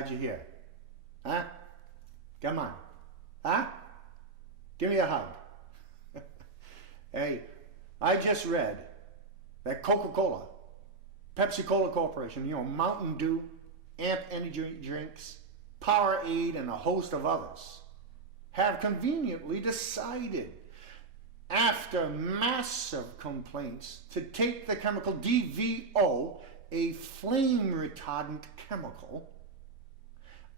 Glad you're here. Huh? Come on. Huh? Give me a hug. Hey, I just read that Coca-Cola, Pepsi-Cola Corporation, Mountain Dew, Amp Energy Drinks, Powerade, and a host of others have conveniently decided, after massive complaints, to take the chemical DVO, a flame retardant chemical,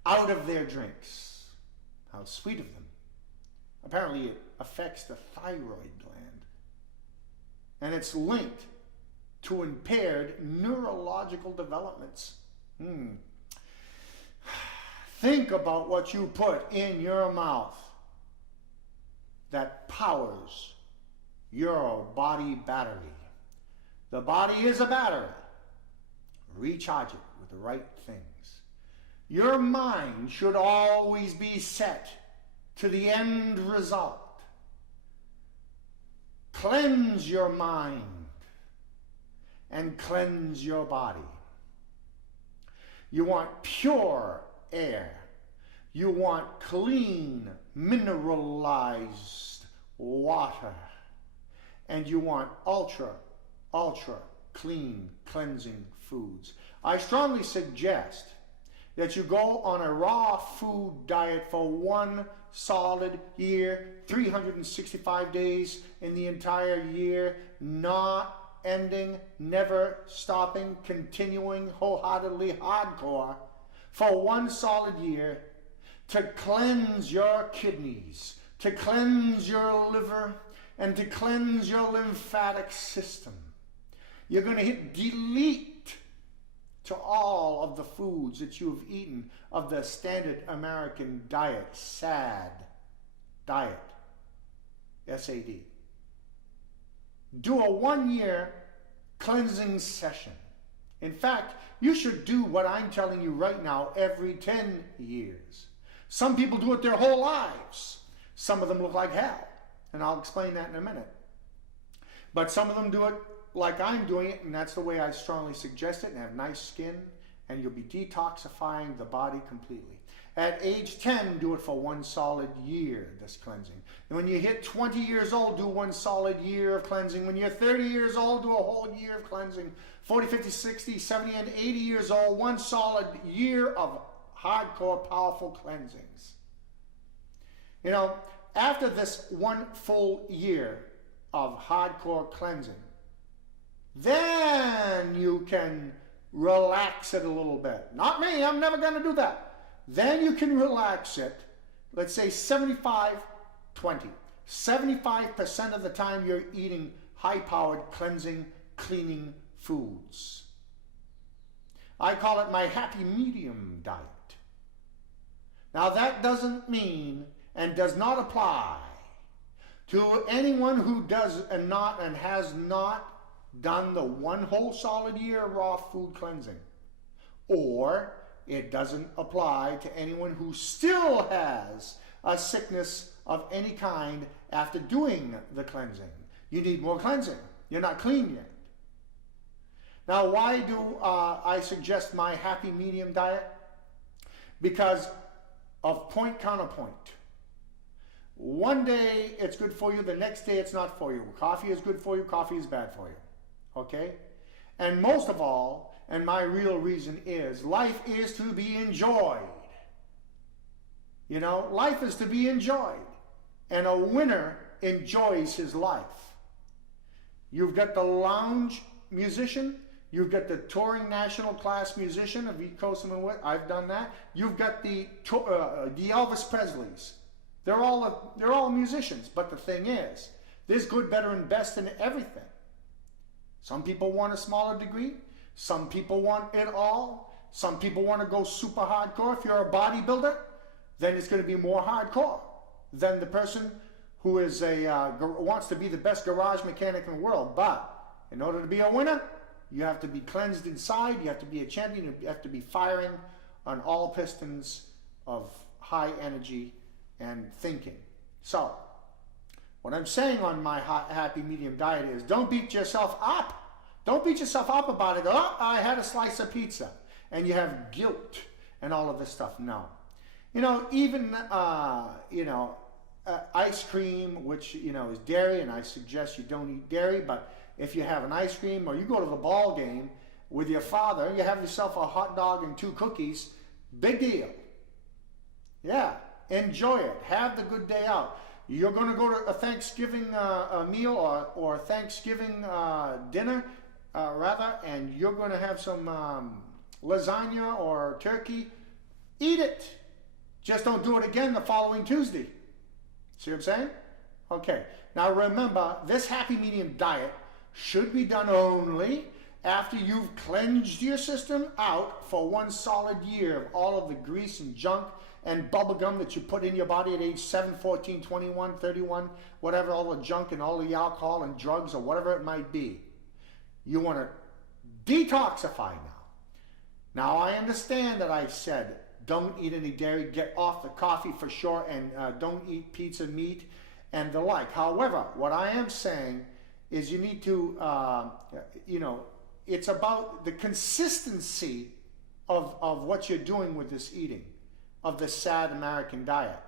out of their drinks. How sweet of them. Apparently it affects the thyroid gland, and it's linked to impaired neurological developments. Think about what you put in your mouth that powers your body battery. The body is a battery. Recharge it with the right things. Your mind should always be set to the end result. Cleanse your mind and cleanse your body. You want pure air. You want clean, mineralized water. And you want ultra clean, cleansing foods. I strongly suggest that you go on a raw food diet for 1 solid year, 365 days in the entire year, not ending, never stopping, continuing wholeheartedly hardcore for 1 solid year to cleanse your kidneys, to cleanse your liver, and to cleanse your lymphatic system. You're going to hit delete to all of the foods that you've eaten of the standard American diet, SAD diet, SAD. Do a 1-year cleansing session. In fact, you should do what I'm telling you right now every 10 years. Some people do it their whole lives. Some of them look like hell, and I'll explain that in a minute. But some of them do it like I'm doing it, and that's the way I strongly suggest it, and have nice skin, and you'll be detoxifying the body completely. At age 10, do it for 1 solid year, this cleansing. And when you hit 20 years old, do 1 solid year of cleansing. When you're 30 years old, do a whole year of cleansing. 40, 50, 60, 70, and 80 years old, 1 solid year of hardcore, powerful cleansings. After this 1 full year of hardcore cleansing, then you can relax it a little bit. Not me, I'm never going to do that. Then you can relax it, let's say 75-20. 75% of the time you're eating high-powered cleansing, cleaning foods. I call it my happy medium diet. Now that doesn't mean and does not apply to anyone who does and has not done the 1 whole solid year of raw food cleansing. Or it doesn't apply to anyone who still has a sickness of any kind after doing the cleansing. You need more cleansing. You're not clean yet. Now, why do I suggest my happy medium diet? Because of point counterpoint. One day it's good for you, the next day it's not for you. Coffee is good for you, coffee is bad for you. Okay? And most of all, and my real reason is, life is to be enjoyed. Life is to be enjoyed. And a winner enjoys his life. You've got the lounge musician, you've got the touring national class musician of East Coast and West. I've done that. You've got the Elvis Presleys. They're all musicians, but the thing is, there's good, better, and best in everything. Some people want a smaller degree. Some people want it all. Some people want to go super hardcore. If you're a bodybuilder, then it's going to be more hardcore than the person who is wants to be the best garage mechanic in the world. But in order to be a winner, you have to be cleansed inside. You have to be a champion. You have to be firing on all pistons of high energy and thinking. So, what I'm saying on my happy medium diet is, don't beat yourself up. Don't beat yourself up about it. Oh, I had a slice of pizza. And you have guilt. and all of this stuff. No. You know, even, ice cream, which, is dairy, and I suggest you don't eat dairy, but if you have an ice cream or you go to the ball game with your father, you have yourself a hot dog and 2 cookies, big deal. Yeah, enjoy it. Have the good day out. You're going to go to a Thanksgiving meal or Thanksgiving dinner, rather, and you're going to have some lasagna or turkey. Eat it. Just don't do it again the following Tuesday. See what I'm saying? Okay. Now remember, this happy medium diet should be done only after you've cleansed your system out for 1 solid year of all of the grease and junk and bubblegum that you put in your body at age 7, 14, 21, 31, whatever, all the junk and all the alcohol and drugs or whatever it might be. You want to detoxify now. Now I understand that I said don't eat any dairy, get off the coffee for sure, and don't eat pizza, meat, and the like. However, what I am saying is you need to, it's about the consistency of what you're doing with this eating, of the sad American diet.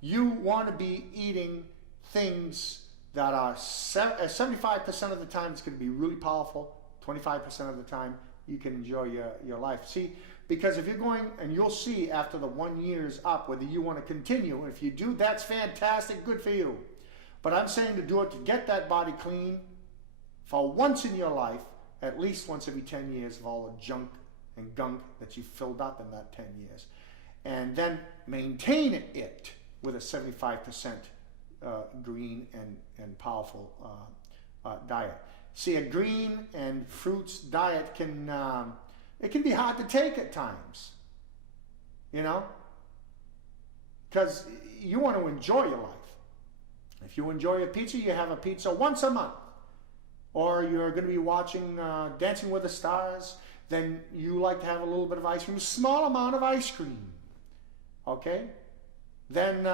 You want to be eating things that are 75% of the time it's going to be really powerful, 25% of the time you can enjoy your life. See, because if you're going, and you'll see after the 1 year's up whether you want to continue. If you do, that's fantastic, good for you. But I'm saying to do it to get that body clean for once in your life, at least once every 10 years of all the junk and gunk that you filled up in that 10 years. And then maintain it with a 75% green and powerful diet. See, a green and fruits diet can it can be hard to take at times, because you want to enjoy your life. If you enjoy a pizza, you have a pizza once a month. Or you're going to be watching Dancing with the Stars, then you like to have a little bit of ice cream, a small amount of ice cream. Okay? Then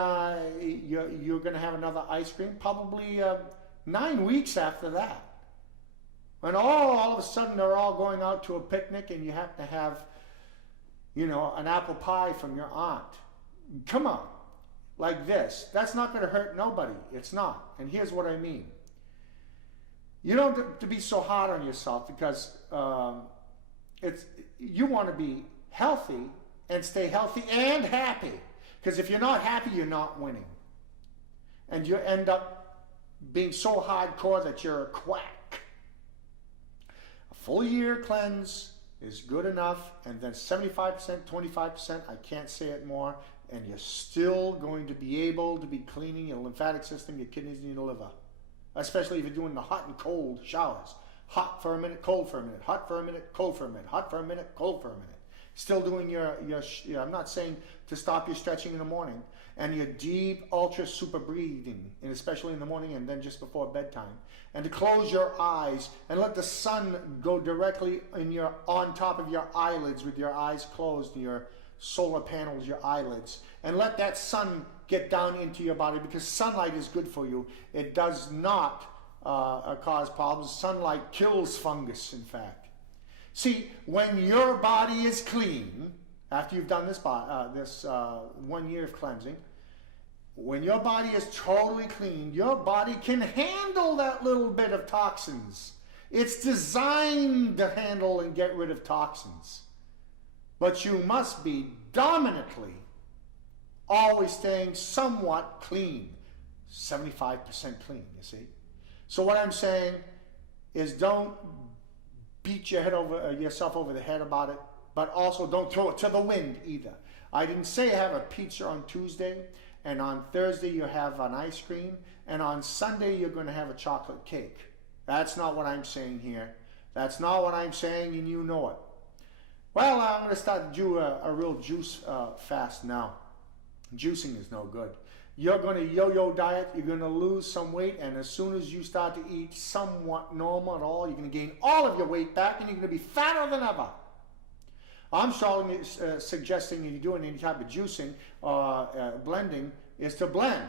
you're going to have another ice cream probably 9 weeks after that. When all of a sudden they're all going out to a picnic and you have to have, an apple pie from your aunt. Come on. Like this. That's not going to hurt nobody. It's not. And here's what I mean. You don't have to be so hard on yourself because you want to be healthy and stay healthy and happy. Because if you're not happy, you're not winning. And you end up being so hardcore that you're a quack. A full year cleanse is good enough, and then 75%, 25%, I can't say it more, and you're still going to be able to be cleaning your lymphatic system, your kidneys, and your liver. Especially if you're doing the hot and cold showers. Hot for a minute, cold for a minute, hot for a minute, cold for a minute, hot for a minute, cold for a minute. Still doing your I'm not saying to stop your stretching in the morning, and your deep, ultra, super breathing, and especially in the morning and then just before bedtime. And to close your eyes and let the sun go directly on top of your eyelids with your eyes closed, your solar panels, your eyelids. And let that sun get down into your body, because sunlight is good for you. It does not cause problems. Sunlight kills fungus, in fact. See, when your body is clean, after you've done this 1 year of cleansing, when your body is totally clean, your body can handle that little bit of toxins. It's designed to handle and get rid of toxins. But you must be dominantly always staying somewhat clean. 75% clean, you see. So what I'm saying is don't beat yourself over the head about it, but also don't throw it to the wind either. I didn't say have a pizza on Tuesday, and on Thursday you have an ice cream, and on Sunday you're going to have a chocolate cake. That's not what I'm saying here. That's not what I'm saying, and you know it. Well, I'm going to start to do a real juice fast now. Juicing is no good. You're going to yo-yo diet, you're going to lose some weight, and as soon as you start to eat somewhat normal at all, you're going to gain all of your weight back, and you're going to be fatter than ever. I'm strongly suggesting if you're doing any type of juicing or blending is to blend.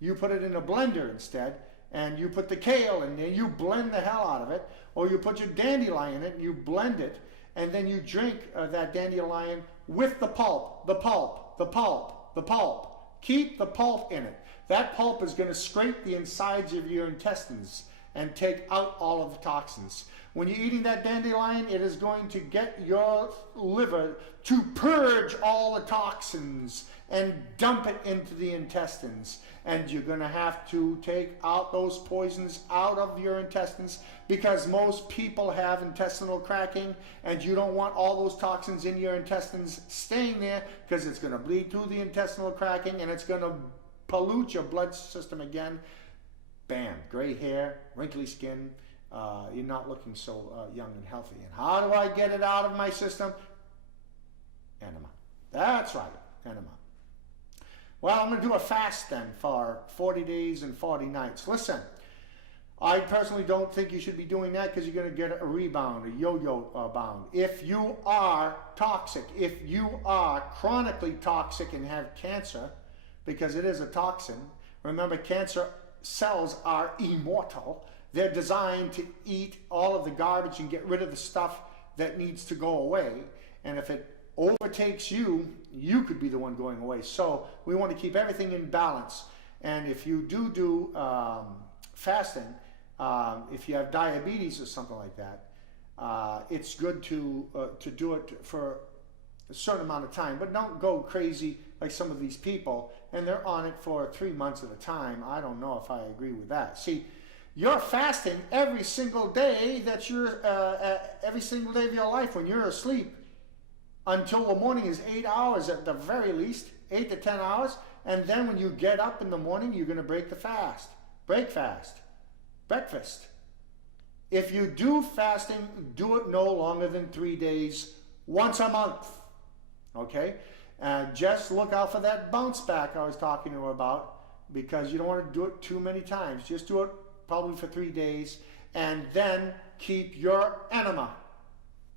You put it in a blender instead, and you put the kale in there, you blend the hell out of it, or you put your dandelion in it and you blend it, and then you drink that dandelion with the pulp, the pulp, the pulp, the pulp. Keep the pulp in it. That pulp is going to scrape the insides of your intestines and take out all of the toxins. When you're eating that dandelion, it is going to get your liver to purge all the toxins and dump it into the intestines. And you're going to have to take out those poisons out of your intestines, because most people have intestinal cracking, and you don't want all those toxins in your intestines staying there, because it's going to bleed through the intestinal cracking and it's going to pollute your blood system again. Bam, gray hair, wrinkly skin, you're not looking so young and healthy. And how do I get it out of my system? Enema. That's right, enema. Well, I'm going to do a fast then for 40 days and 40 nights. Listen, I personally don't think you should be doing that, because you're going to get a rebound, a yo-yo bound. If you are toxic, if you are chronically toxic and have cancer, because it is a toxin, remember, cancer cells are immortal. They're designed to eat all of the garbage and get rid of the stuff that needs to go away. And if it overtakes you, you could be the one going away. So we want to keep everything in balance. And if you do fasting, if you have diabetes or something like that, it's good to do it for a certain amount of time. But don't go crazy like some of these people, and they're on it for 3 months at a time. I don't know if I agree with that. See, you're fasting every single day that you're, every single day of your life when you're asleep, until the morning is 8 hours at the very least, 8 to 10 hours. And then when you get up in the morning, you're going to break the fast. Break fast. Breakfast. If you do fasting, do it no longer than 3 days, once a month. Okay? And just look out for that bounce back I was talking to you about, because you don't want to do it too many times. Just do it probably for 3 days, and then keep your enema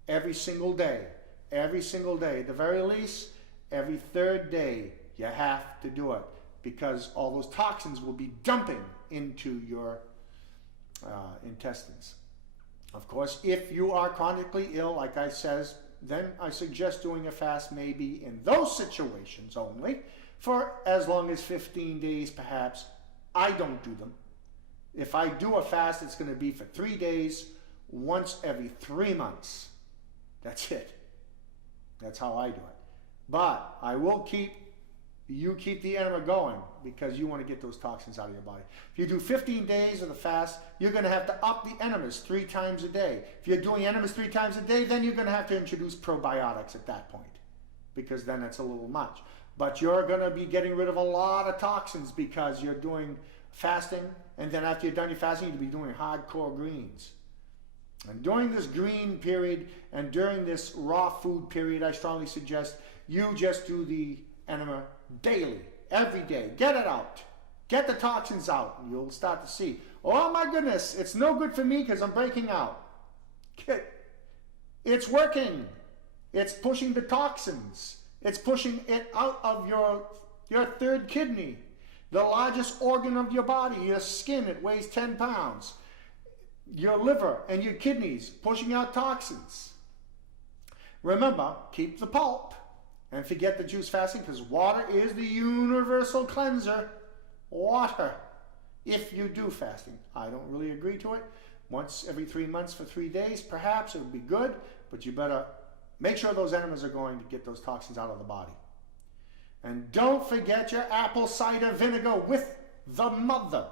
every single day. Every single day. At the very least, every third day, you have to do it, because all those toxins will be dumping into your intestines. Of course, if you are chronically ill, like I says, then I suggest doing a fast maybe in those situations only, for as long as 15 days perhaps. I don't do them. If I do a fast, it's going to be for 3 days, once every 3 months. That's it. That's how I do it. But I will keep the enema going, because you want to get those toxins out of your body. If you do 15 days of the fast, you're going to have to up the enemas 3 times a day. If you're doing enemas 3 times a day, then you're going to have to introduce probiotics at that point, because then it's a little much. But you're going to be getting rid of a lot of toxins, because you're doing fasting, and then after you're done your fasting, you'll be doing hardcore greens. And during this green period and during this raw food period, I strongly suggest you just do the enema daily, every day. Get it out. Get the toxins out, and you'll start to see, oh my goodness, it's no good for me because I'm breaking out. It's working. It's pushing the toxins. It's pushing it out of your third kidney, the largest organ of your body, your skin. It weighs 10 pounds. Your liver and your kidneys, pushing out toxins. Remember, keep the pulp and forget the juice fasting, because water is the universal cleanser. Water. If you do fasting, I don't really agree to it. Once every 3 months for 3 days, perhaps it would be good, but you better make sure those enemas are going to get those toxins out of the body. And don't forget your apple cider vinegar with the mother.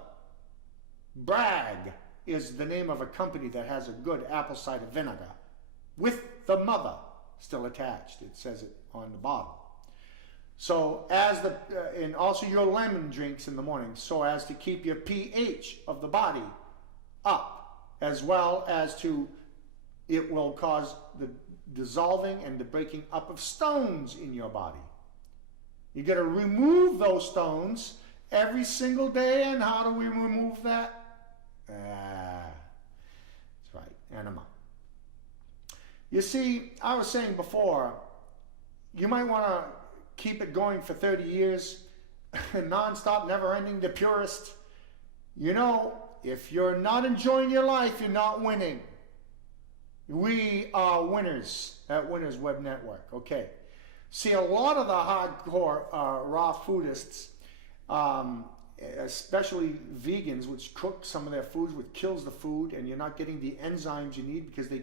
Bragg is the name of a company that has a good apple cider vinegar with the mother still attached. It says it on the bottle. So as and also your lemon drinks in the morning, so as to keep your pH of the body up, as well as it will cause the dissolving and the breaking up of stones in your body. You got to remove those stones every single day. And how do we remove that? That's right, enema. You see, I was saying before, you might want to keep it going for 30 years, non-stop, never-ending, the purest. You know, if you're not enjoying your life, you're not winning. We are winners at Winners Web Network. Okay. See, a lot of the hardcore raw foodists, especially vegans, which cook some of their foods, which kills the food, and you're not getting the enzymes you need because they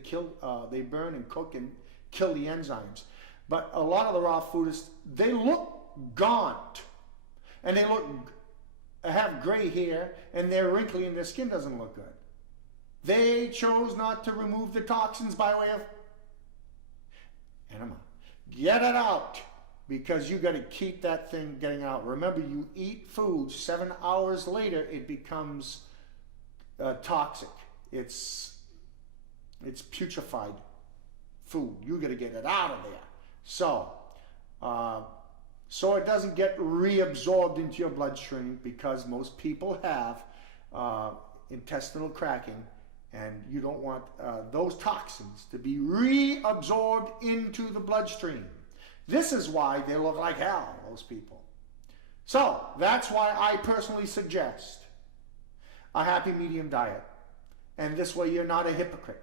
burn and cook and kill the enzymes. But a lot of the raw foodists, they look gaunt, and they have gray hair, and they're wrinkly, and their skin doesn't look good. They chose not to remove the toxins by way of enema. Get it out, because you got to keep that thing getting out. Remember, you eat food, 7 hours later, it becomes toxic. It's putrefied food. You got to get it out of there. So it doesn't get reabsorbed into your bloodstream, because most people have intestinal cracking, and you don't want those toxins to be reabsorbed into the bloodstream. This is why they look like hell, those people. So that's why I personally suggest a happy medium diet. And this way you're not a hypocrite.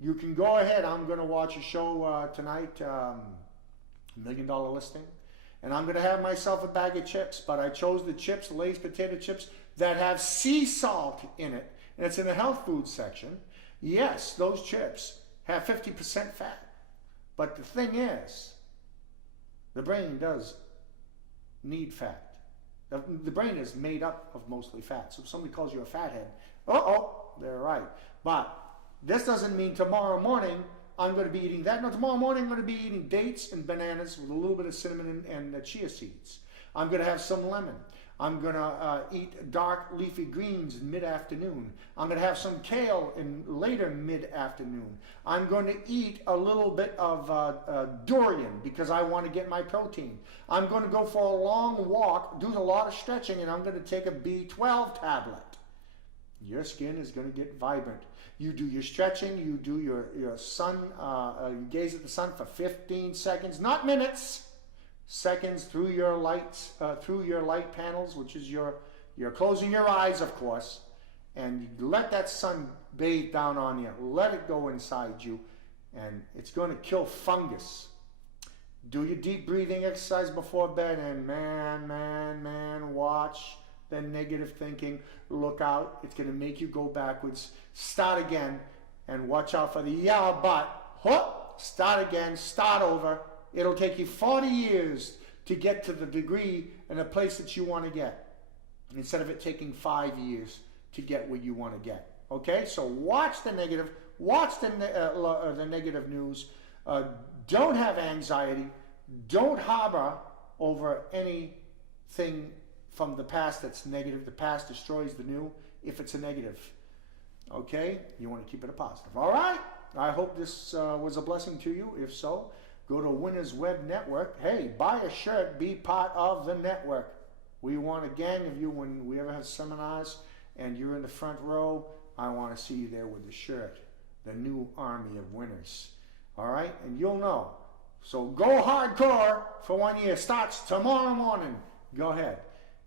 You can go ahead. I'm going to watch a show tonight, $1 Million Listing. And I'm going to have myself a bag of chips. But I chose the chips, Lay's potato chips, that have sea salt in it. And it's in the health food section. Yes, those chips have 50% fat. But the thing is, the brain does need fat. The brain is made up of mostly fat. So if somebody calls you a fathead, they're right. But this doesn't mean tomorrow morning I'm going to be eating that. No, tomorrow morning I'm going to be eating dates and bananas with a little bit of cinnamon and chia seeds. I'm going to have some lemon. I'm going to eat dark leafy greens in mid-afternoon. I'm going to have some kale in later mid-afternoon. I'm going to eat a little bit of durian because I want to get my protein. I'm going to go for a long walk, do a lot of stretching, and I'm going to take a B12 tablet. Your skin is going to get vibrant. You do your stretching, you do your sun, you gaze at the sun for 15 seconds, not minutes. Seconds through your lights, through your light panels, which is you're closing your eyes, of course, and you let that sun bathe down on you. Let it go inside you, and it's going to kill fungus. Do your deep breathing exercise before bed, and man, watch the negative thinking. Look out. It's going to make you go backwards. Start again, and watch out for the yeah, but. Start again. Start over. It'll take you 40 years to get to the degree and the place that you want to get, instead of it taking 5 years to get where you want to get. Okay, so watch the negative, watch the negative news. Don't have anxiety. Don't harbor over anything from the past that's negative. The past destroys the new if it's a negative. Okay, you want to keep it a positive. All right, I hope this was a blessing to you. If so, go to Winners Web Network. Hey, buy a shirt, be part of the network. We want a gang of you when we ever have seminars and you're in the front row. I want to see you there with the shirt. The new army of winners. All right? And you'll know. So go hardcore for 1 year. Starts tomorrow morning. Go ahead.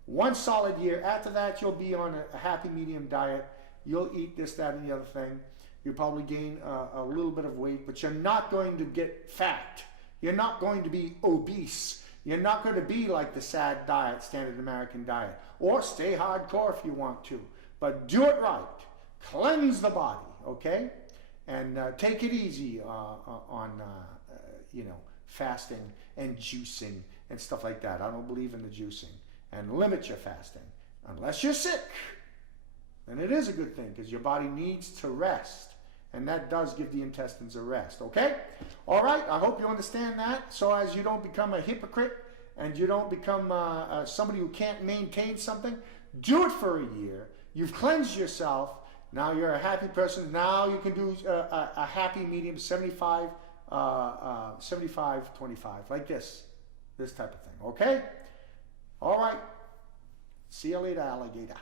1 solid year. After that, you'll be on a happy medium diet. You'll eat this, that, and the other thing. You'll probably gain a little bit of weight, but you're not going to get fat. You're not going to be obese. You're not going to be like the SAD diet, Standard American Diet. Or stay hardcore if you want to. But do it right. Cleanse the body, okay? And take it easy on fasting and juicing and stuff like that. I don't believe in the juicing. And limit your fasting. Unless you're sick. And it is a good thing because your body needs to rest. And that does give the intestines a rest, okay? All right, I hope you understand that, so as you don't become a hypocrite and you don't become somebody who can't maintain something. Do it for a year. You've cleansed yourself. Now you're a happy person. Now you can do a happy medium, 75, 25, like this type of thing, okay? All right, see you later, alligator.